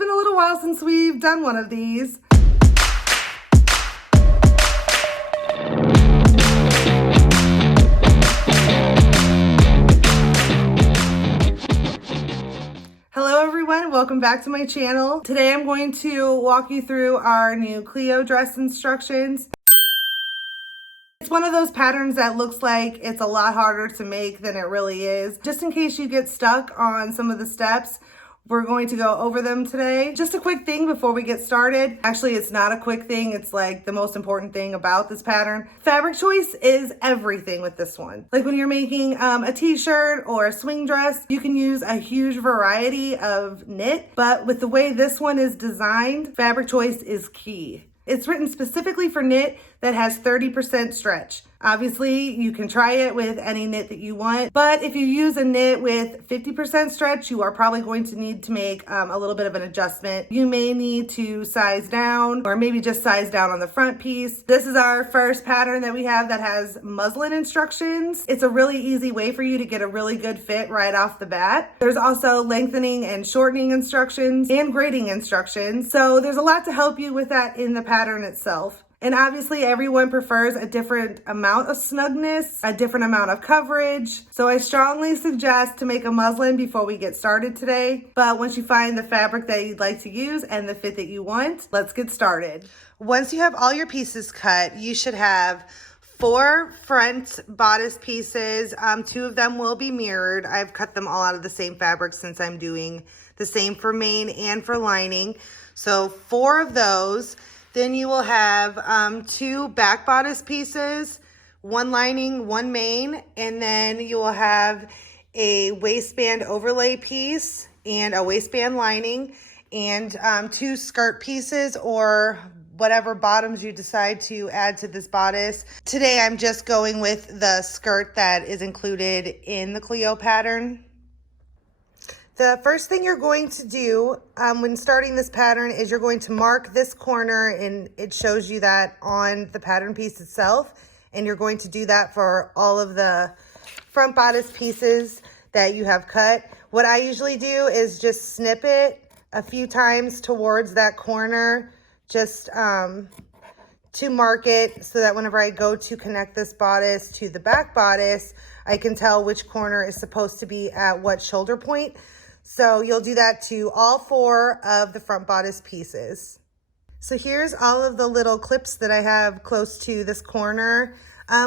been a little while since we've done one of these. Hello everyone, welcome back to my channel. Today I'm going to walk you through our new Clio dress instructions. It's one of those patterns that looks like it's a lot harder to make than it really is. Just in case you get stuck on some of the steps, we're going to go over them today. Just a quick thing before we get started. Actually, it's not a quick thing. It's like the most important thing about this pattern. Fabric choice is everything with this one. Like when you're making a t-shirt or a swing dress, you can use a huge variety of knit, but with the way this one is designed, fabric choice is key. It's written specifically for knit that has 30% stretch. Obviously, you can try it with any knit that you want, but if you use a knit with 50% stretch, you are probably going to need to make a little bit of an adjustment. You may need to size down or maybe just size down on the front piece. This is our first pattern that we have that has muslin instructions. It's a really easy way for you to get a really good fit right off the bat. There's also lengthening and shortening instructions and grading instructions. So there's a lot to help you with that in the pattern itself. And obviously everyone prefers a different amount of snugness, a different amount of coverage. So I strongly suggest to make a muslin before we get started today. But once you find the fabric that you'd like to use and the fit that you want, let's get started. Once you have all your pieces cut, you should have 4 front bodice pieces. 2 of them will be mirrored. I've cut them all out of the same fabric since I'm doing the same for main and for lining. So 4 of those. Then you will have 2 back bodice pieces, 1 lining, 1 main, and then you will have a waistband overlay piece and a waistband lining, and 2 skirt pieces or whatever bottoms you decide to add to this bodice. Today I'm just going with the skirt that is included in the Clio pattern. The first thing you're going to do when starting this pattern is you're going to mark this corner, and it shows you that on the pattern piece itself. And you're going to do that for all of the front bodice pieces that you have cut. What I usually do is just snip it a few times towards that corner, just to mark it so that whenever I go to connect this bodice to the back bodice, I can tell which corner is supposed to be at what shoulder point. So you'll do that to all 4 of the front bodice pieces. So here's all of the little clips that I have close to this corner.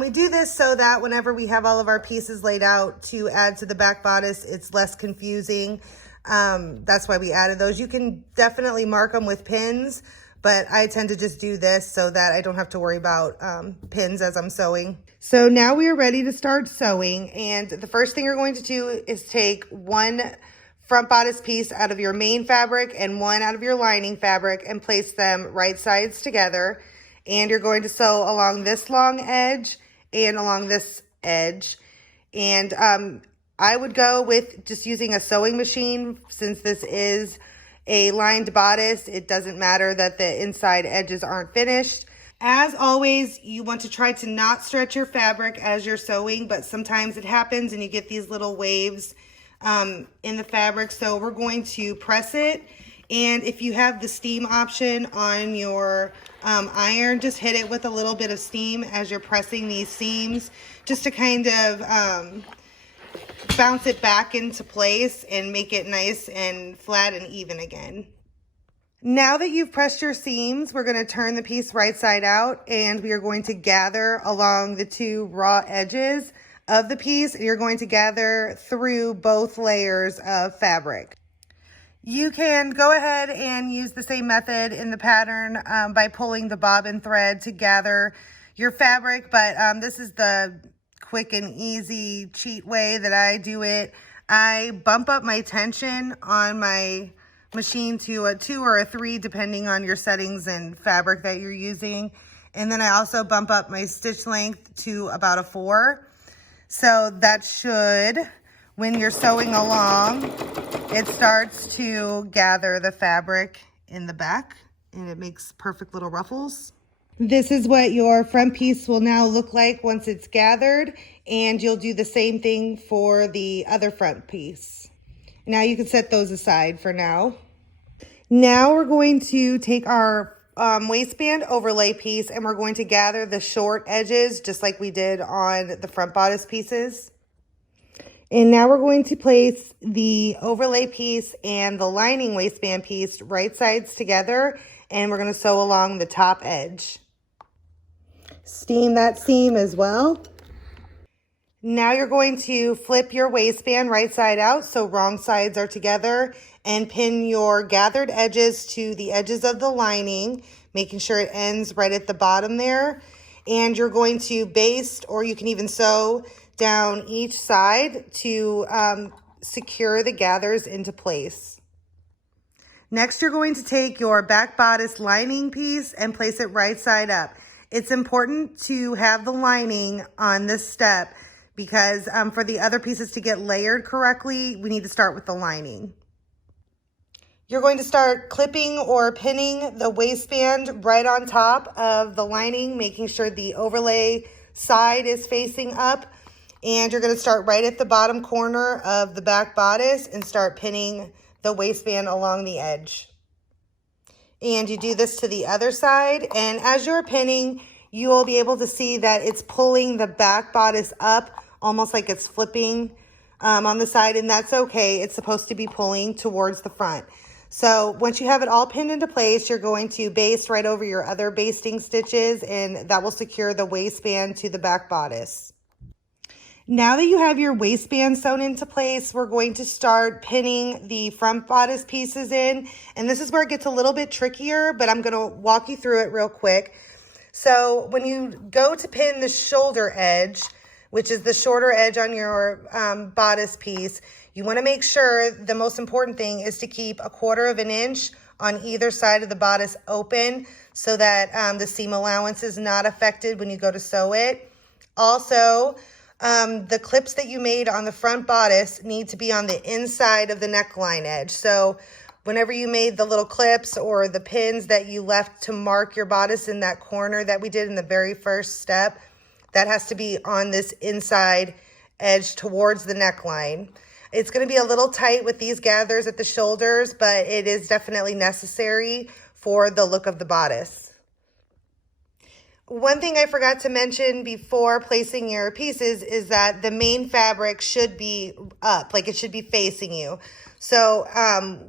We do this so that whenever we have all of our pieces laid out to add to the back bodice, it's less confusing. That's why we added those. You can definitely mark them with pins, but I tend to just do this so that I don't have to worry about pins as I'm sewing. So now we are ready to start sewing. And the first thing you're going to do is take 1 front bodice piece out of your main fabric and 1 out of your lining fabric and place them right sides together. And you're going to sew along this long edge and along this edge. And I would go with just using a sewing machine since this is a lined bodice. It doesn't matter that the inside edges aren't finished. As always, you want to try to not stretch your fabric as you're sewing, but sometimes it happens and you get these little waves in the fabric. So we're going to press it, and if you have the steam option on your iron, just hit it with a little bit of steam as you're pressing these seams, just to kind of bounce it back into place and make it nice and flat and even again. Now that you've pressed your seams, we're going to turn the piece right side out, and we are going to gather along the 2 raw edges of the piece. You're going to gather through both layers of fabric. You can go ahead and use the same method in the pattern by pulling the bobbin thread to gather your fabric, but this is the quick and easy cheat way that I do it. I bump up my tension on my machine to a 2 or a 3 depending on your settings and fabric that you're using, and then I also bump up my stitch length to about a 4. So that should, when you're sewing along, it starts to gather the fabric in the back, and it makes perfect little ruffles. This is what your front piece will now look like once it's gathered, and you'll do the same thing for the other front piece. Now you can set those aside for now. Now we're going to take our waistband overlay piece and we're going to gather the short edges just like we did on the front bodice pieces. And now we're going to place the overlay piece and the lining waistband piece right sides together, and we're going to sew along the top edge. Steam that seam as well. Now you're going to flip your waistband right side out so wrong sides are together, and pin your gathered edges to the edges of the lining, making sure it ends right at the bottom there. And you're going to baste, or you can even sew down each side to secure the gathers into place. Next, you're going to take your back bodice lining piece and place it right side up. It's important to have the lining on this step because for the other pieces to get layered correctly, we need to start with the lining. You're going to start clipping or pinning the waistband right on top of the lining, making sure the overlay side is facing up. And you're going to start right at the bottom corner of the back bodice and start pinning the waistband along the edge. And you do this to the other side. And as you're pinning, you will be able to see that it's pulling the back bodice up, almost like it's flipping on the side. And that's okay. It's supposed to be pulling towards the front. So once you have it all pinned into place, you're going to baste right over your other basting stitches, and that will secure the waistband to the back bodice. Now that you have your waistband sewn into place, we're going to start pinning the front bodice pieces in. And this is where it gets a little bit trickier, but I'm going to walk you through it real quick. So when you go to pin the shoulder edge, which is the shorter edge on your bodice piece, you want to make sure the most important thing is to keep 1/4 of an inch on either side of the bodice open so that the seam allowance is not affected when you go to sew it. Also, the clips that you made on the front bodice need to be on the inside of the neckline edge. So whenever you made the little clips or the pins that you left to mark your bodice in that corner that we did in the very first step, that has to be on this inside edge towards the neckline. It's going to be a little tight with these gathers at the shoulders, but it is definitely necessary for the look of the bodice. One thing I forgot to mention before placing your pieces is that the main fabric should be up, like it should be facing you. So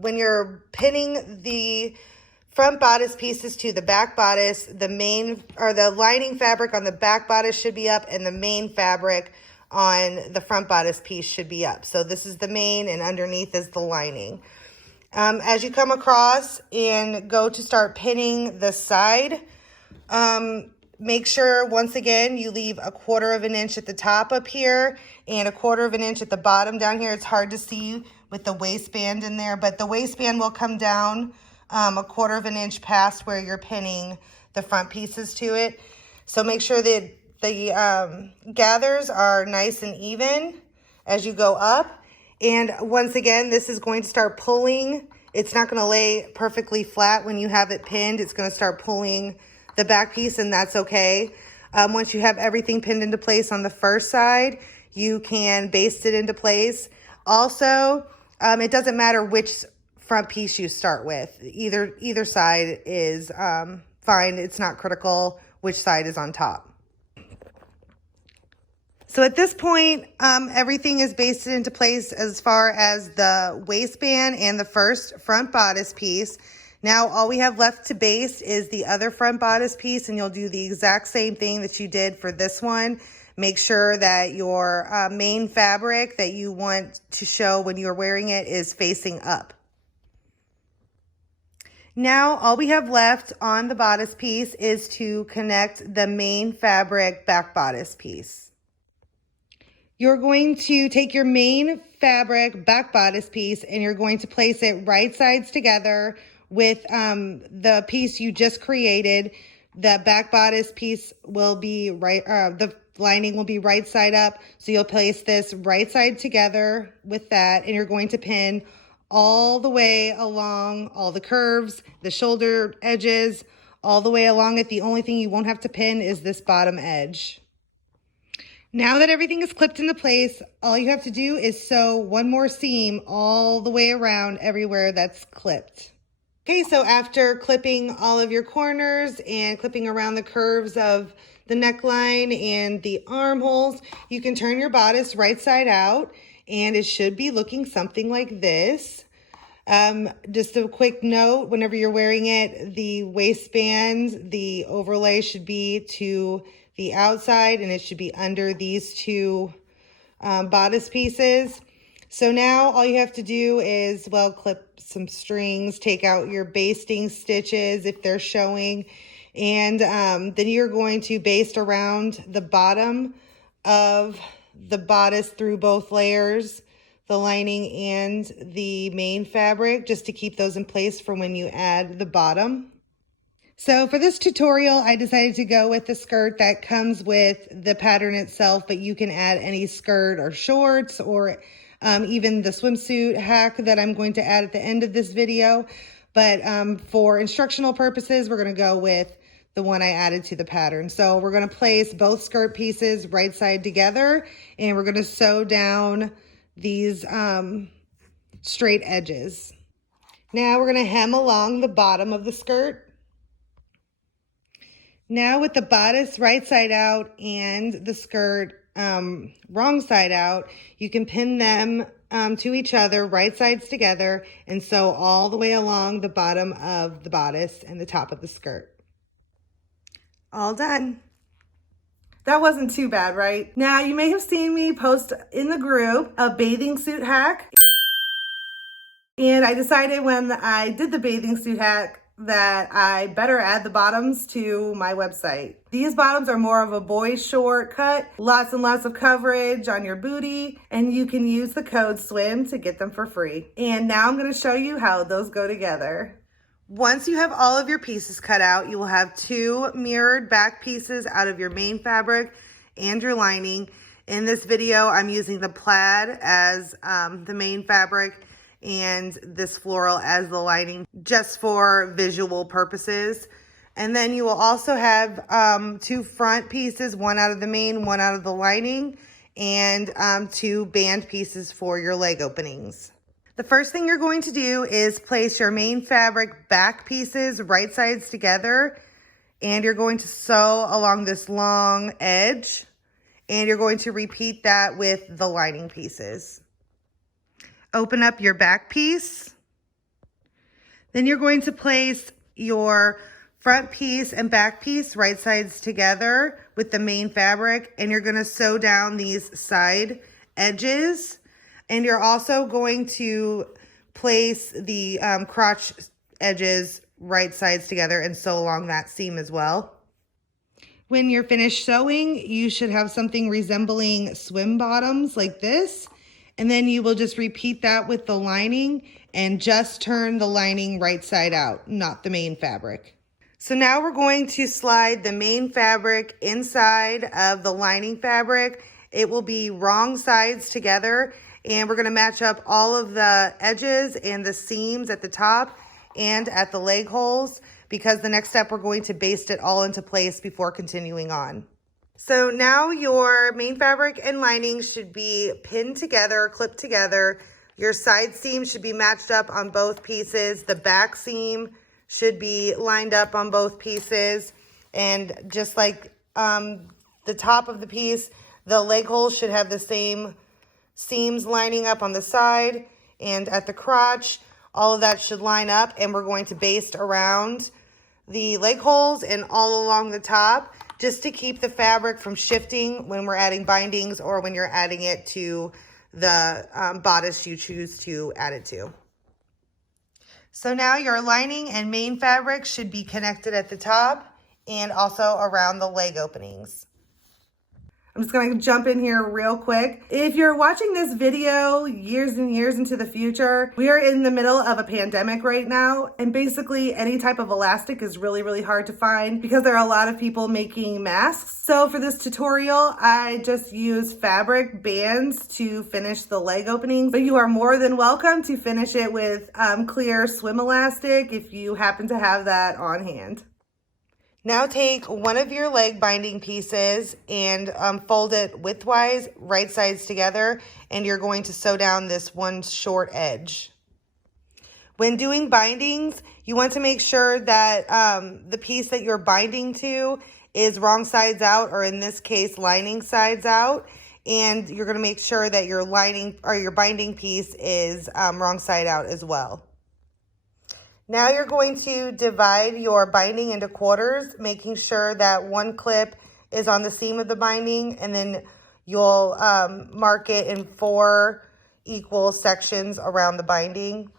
when you're pinning the front bodice pieces to the back bodice, the main or the lining fabric on the back bodice should be up, and the main fabric on the front bodice piece should be up. So this is the main, and underneath is the lining. As you come across and go to start pinning the side, make sure, once again, you leave 1/4 of an inch at the top up here and 1/4 of an inch at the bottom down here. It's hard to see with the waistband in there, but the waistband will come down 1/4 of an inch past where you're pinning the front pieces to it. So make sure that the gathers are nice and even as you go up. And once again, this is going to start pulling. It's not going to lay perfectly flat when you have it pinned. It's going to start pulling the back piece, and that's okay. Once you have everything pinned into place on the first side, you can baste it into place. Also, it doesn't matter which front piece you start with. Either side is fine. It's not critical which side is on top. So at this point, everything is basted into place as far as the waistband and the first front bodice piece. Now all we have left to baste is the other front bodice piece, and you'll do the exact same thing that you did for this one. Make sure that your main fabric that you want to show when you're wearing it is facing up. Now all we have left on the bodice piece is to connect the main fabric back bodice piece. You're going to take your main fabric back bodice piece and you're going to place it right sides together with the piece you just created. The back bodice piece will be right, the lining will be right side up. So you'll place this right side together with that, and you're going to pin all the way along all the curves, the shoulder edges, all the way along it. The only thing you won't have to pin is this bottom edge. Now that everything is clipped into place, all you have to do is sew one more seam all the way around everywhere that's clipped. Okay, so after clipping all of your corners and clipping around the curves of the neckline and the armholes, you can turn your bodice right side out and it should be looking something like this. Just a quick note, whenever you're wearing it, the waistband, the overlay should be to the outside and it should be under these two bodice pieces. So now all you have to do is, well, clip some strings, take out your basting stitches if they're showing, and then you're going to baste around the bottom of the bodice through both layers, the lining and the main fabric, just to keep those in place for when you add the bottom. So for this tutorial, I decided to go with the skirt that comes with the pattern itself, but you can add any skirt or shorts or even the swimsuit hack that I'm going to add at the end of this video. But for instructional purposes, we're going to go with the one I added to the pattern. So we're going to place both skirt pieces right side together, and we're going to sew down these straight edges. Now we're going to hem along the bottom of the skirt. Now with the bodice right side out and the skirt wrong side out, you can pin them to each other, right sides together, and sew all the way along the bottom of the bodice and the top of the skirt. All done. That wasn't too bad, right? Now you may have seen me post in the group a bathing suit hack. And I decided when I did the bathing suit hack that I better add the bottoms to my website. These bottoms are more of a boy short cut, lots and lots of coverage on your booty, and you can use the code SWIM to get them for free. And now I'm going to show you how those go together. Once you have all of your pieces cut out, you will have two mirrored back pieces out of your main fabric and your lining. In this video, I'm using the plaid as the main fabric and this floral as the lining, just for visual purposes. And then you will also have two front pieces, one out of the main, one out of the lining, and two band pieces for your leg openings. The first thing you're going to do is place your main fabric back pieces right sides together, and you're going to sew along this long edge, and you're going to repeat that with the lining pieces. Open up your back piece. Then you're going to place your front piece and back piece right sides together with the main fabric, and you're going to sew down these side edges. And you're also going to place the crotch edges right sides together and sew along that seam as well. When you're finished sewing, you should have something resembling swim bottoms like this. And then you will just repeat that with the lining and just turn the lining right side out, not the main fabric. So now we're going to slide the main fabric inside of the lining fabric. It will be wrong sides together, and we're going to match up all of the edges and the seams at the top and at the leg holes, because the next step we're going to baste it all into place before continuing on. So now your main fabric and lining should be pinned together, clipped together. Your side seam should be matched up on both pieces. The back seam should be lined up on both pieces. And just like the top of the piece, the leg holes should have the same seams lining up on the side and at the crotch. All of that should line up, and we're going to baste around the leg holes and all along the top, just to keep the fabric from shifting when we're adding bindings or when you're adding it to the bodice you choose to add it to. So now your lining and main fabric should be connected at the top and also around the leg openings. I'm just going to jump in here real quick. If you're watching this video years and years into the future, we are in the middle of a pandemic right now, and basically any type of elastic is really, really hard to find because there are a lot of people making masks. So for this tutorial, I just use fabric bands to finish the leg openings, but you are more than welcome to finish it with clear swim elastic if you happen to have that on hand. Now take one of your leg binding pieces and fold it widthwise, right sides together, and you're going to sew down this one short edge. When doing bindings, You want to make sure that the piece that you're binding to is wrong sides out, or in this case, lining sides out. And you're going to make sure that your lining or your binding piece is wrong side out as well. Now you're going to divide your binding into quarters, making sure that one clip is on the seam of the binding, and then you'll mark it in 4 equal sections around the binding.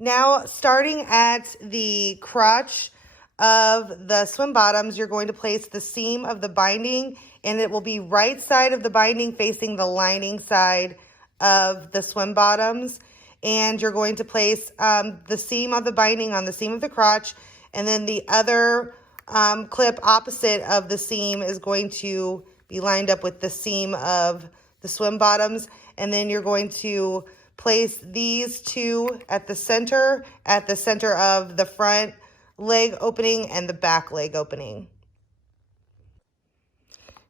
Now, starting at the crotch of the swim bottoms, you're going to place the seam of the binding, and it will be right side of the binding facing the lining side of the swim bottoms. And you're going to place the seam of the binding on the seam of the crotch, and then the other clip opposite of the seam is going to be lined up with the seam of the swim bottoms. And then you're going to place these two at the center of the front leg opening and the back leg opening.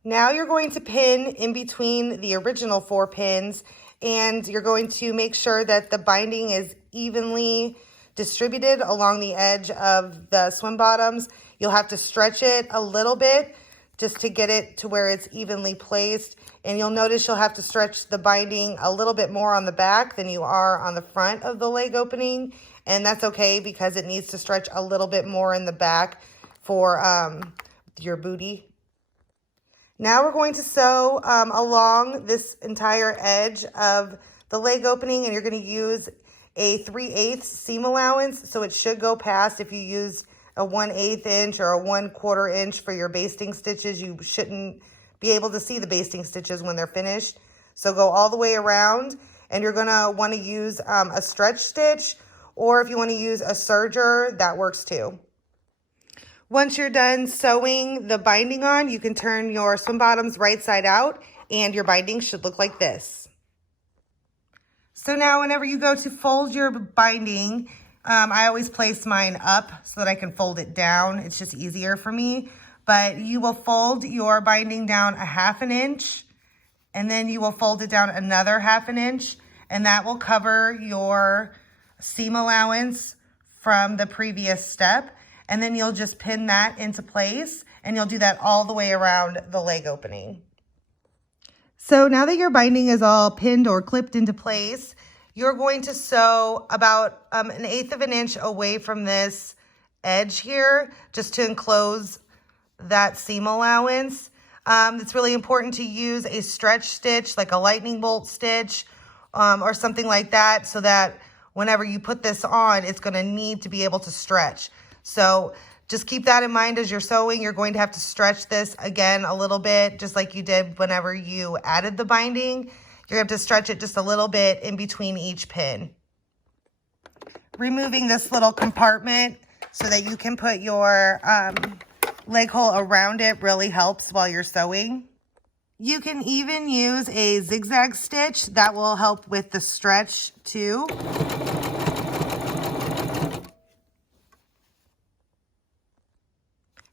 Now you're going to pin in between the original 4 pins, and you're going to make sure that the binding is evenly distributed along the edge of the swim bottoms. You'll have to stretch it a little bit just to get it to where it's evenly placed. And you'll notice you'll have to stretch the binding a little bit more on the back than you are on the front of the leg opening. And that's okay, because it needs to stretch a little bit more in the back for your booty. Now we're going to sew along this entire edge of the leg opening, and you're going to use a 3/8 seam allowance. So it should go past. If you use a 1/8 inch or a 1/4 inch for your basting stitches, you shouldn't be able to see the basting stitches when they're finished. So go all the way around, and you're going to want to use a stretch stitch, or if you want to use a serger, that works too. Once you're done sewing the binding on, you can turn your swim bottoms right side out, and your binding should look like this. So now whenever you go to fold your binding, I always place mine up so that I can fold it down. It's just easier for me. But you will fold your binding down 1/2 inch, and then you will fold it down another 1/2 inch, and that will cover your seam allowance from the previous step. And then you'll just pin that into place, and you'll do that all the way around the leg opening. So now that your binding is all pinned or clipped into place, you're going to sew about 1/8 of an inch away from this edge here, just to enclose that seam allowance. It's really important to use a stretch stitch, like a lightning bolt stitch, or something like that, so that whenever you put this on, it's going to need to be able to stretch. So just keep that in mind as you're sewing. You're going to have to stretch this again a little bit, just like you did whenever you added the binding. You're going to have to stretch it just a little bit in between each pin. Removing this little compartment so that you can put your leg hole around it really helps while you're sewing. You can even use a zigzag stitch. That will help with the stretch too.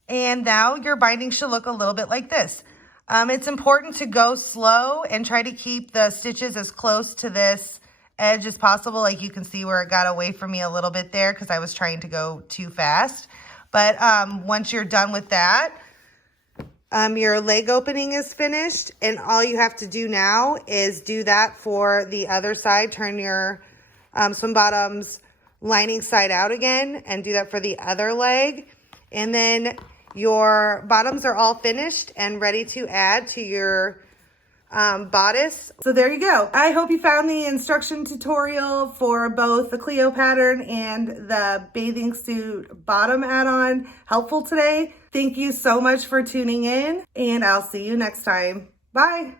And now your binding should look a little bit like this. It's important to go slow and try to keep the stitches as close to this edge as possible. Like you can see where it got away from me a little bit there because I was trying to go too fast. But once you're done with that, your leg opening is finished, and all you have to do now is do that for the other side. Turn your swim bottoms lining side out again and do that for the other leg. And then your bottoms are all finished and ready to add to your bodice. So there you go. I hope you found the instruction tutorial for both the Clio pattern and the bathing suit bottom add-on helpful today. Thank you so much for tuning in, and I'll see you next time. Bye.